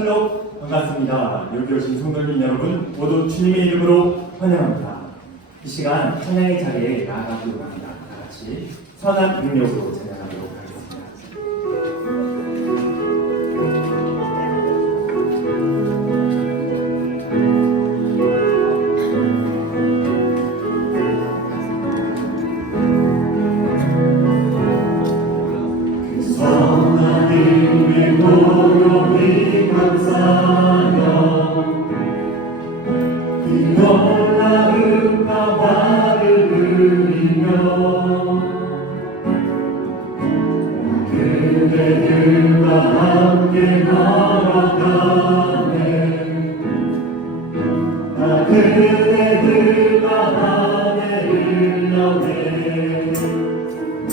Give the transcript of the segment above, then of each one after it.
샬롬 반갑습니다. 여기 오신 성도님 여러분 모두 주님의 이름으로 환영합니다. 이 시간 찬양의 자리에 나아가기로 합니다. 다 같이 선한 능력으로 찬양하도록 하겠습니다. 선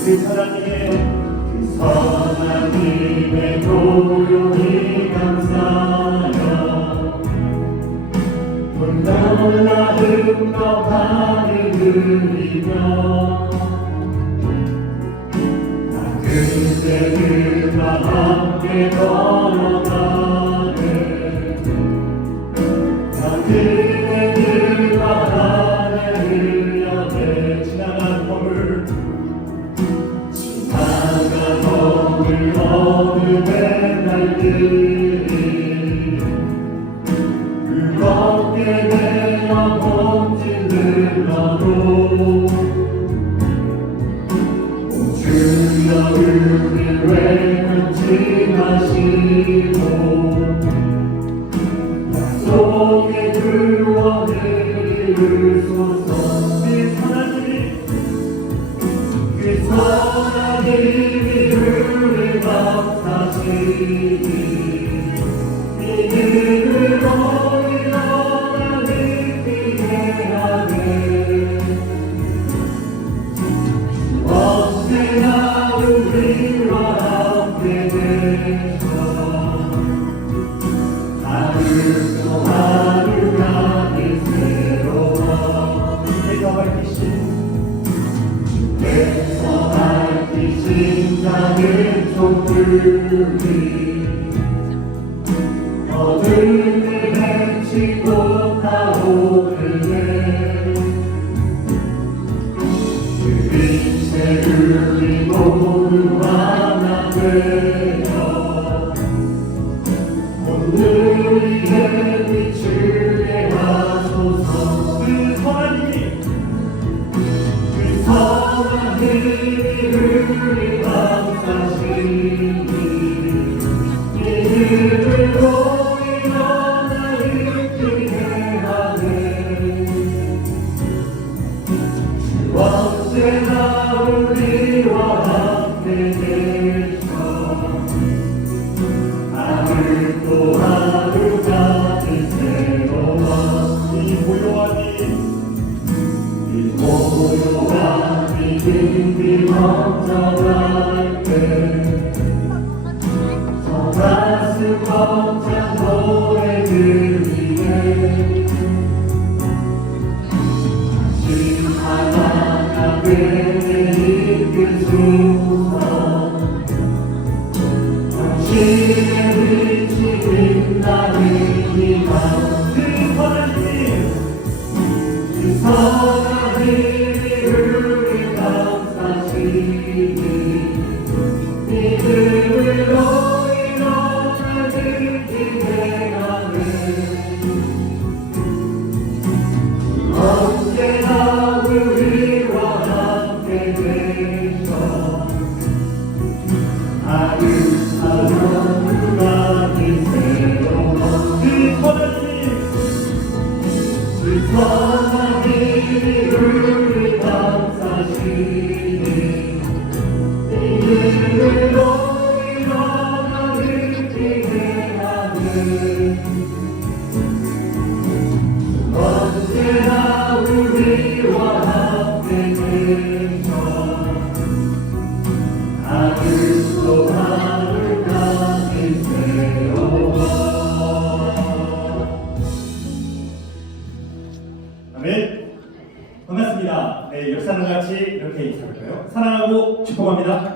그 사랑님의 그 선하님의 도용이 감사하여 놀라 흥덕하는 누리며 나 그대들과 함께 걸어가네. 나 그대 우리 감사시니 믿음으로 종들이 어둠을 헤치고 타오르네 그 빛에 우리 모두 하나 오늘의 빛을 하소서 그 선하님이 고요한 이 깊이 멈춰갈 때저 가슴 반갑습니다. 네, 역사는 같이 이렇게 인사할까요? 사랑하고 축복합니다.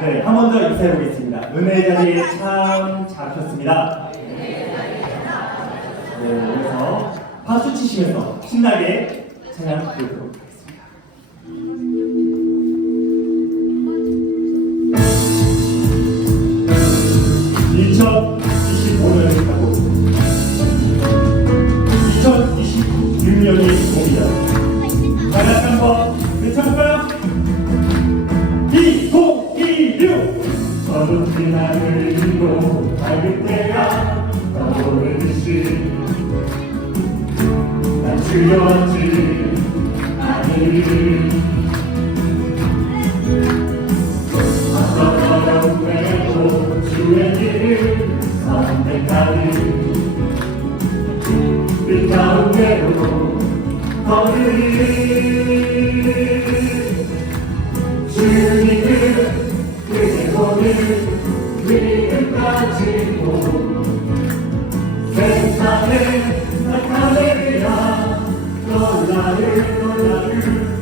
네, 한 번 더 인사해 보겠습니다. 은혜의 자리에 참 잡혔습니다. 네, 그래서 박수 치시면서 신나게 찬양 부탁드립니다. 그 가운데로 걸으리 그의 손을 위를 가지고 세상에 나타내리라 놀라를 놀라를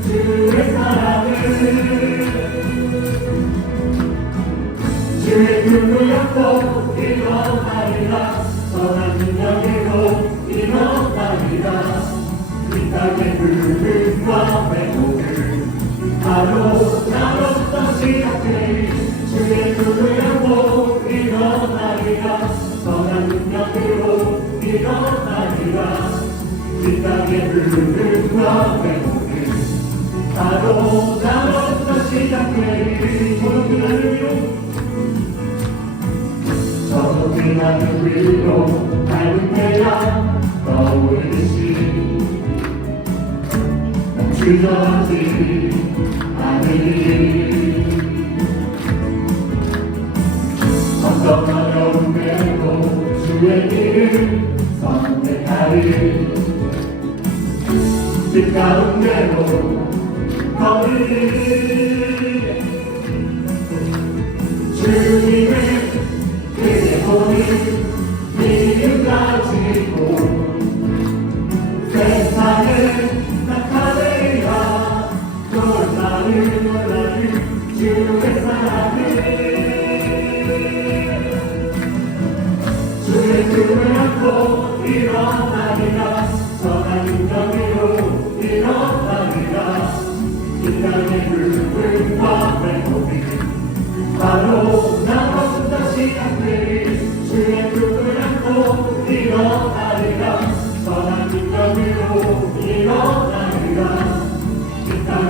주의 사랑을 주의 꿈을 안고 일어나리라. 선한 능력으로 일어나리라. 이 땅의 부름과 회복을 바로 나로부터 시작되리 주의 꿈을 안고 일어나리라. 선한 능력으로 일어나리라. 이 땅의 부름과 회복을 바로 나로부터 시작되리 저높은 하늘 위로 저높은 하늘 위로 밝은 태양 주의 길을 선택하리 길 가운데로 걸으리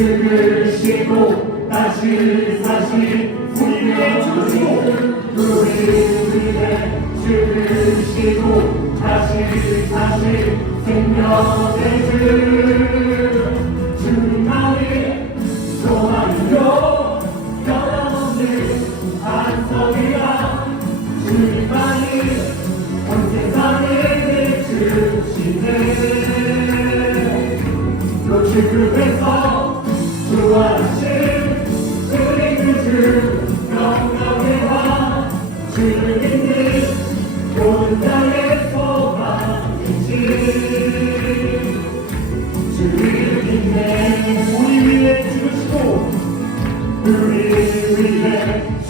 위해 죽으시고 다시 사시 우리를 죽으시고 우리를 위해 죽으시고 다시 다시 생명의 주. 주님만이 소망이요. 변함없는 반석이라 주님만이 온 세상을 비추시네 우리 영광의 주를 믿는 모든 자의 소망이시 주를 믿네. 우리 위해 죽으시고 우리를 위해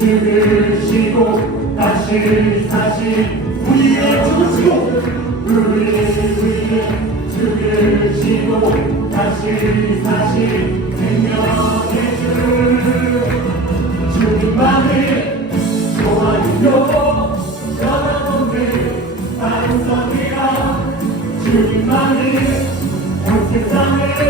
죽으시고 다시 다시 우리 위해 죽으시고 우리를 위해 죽으시고 다시 다시 생명의 주 주님만을 소원이요 변함없는 반성이라 주님만을 온 세상을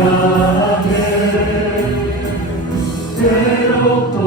찬양해. 새롭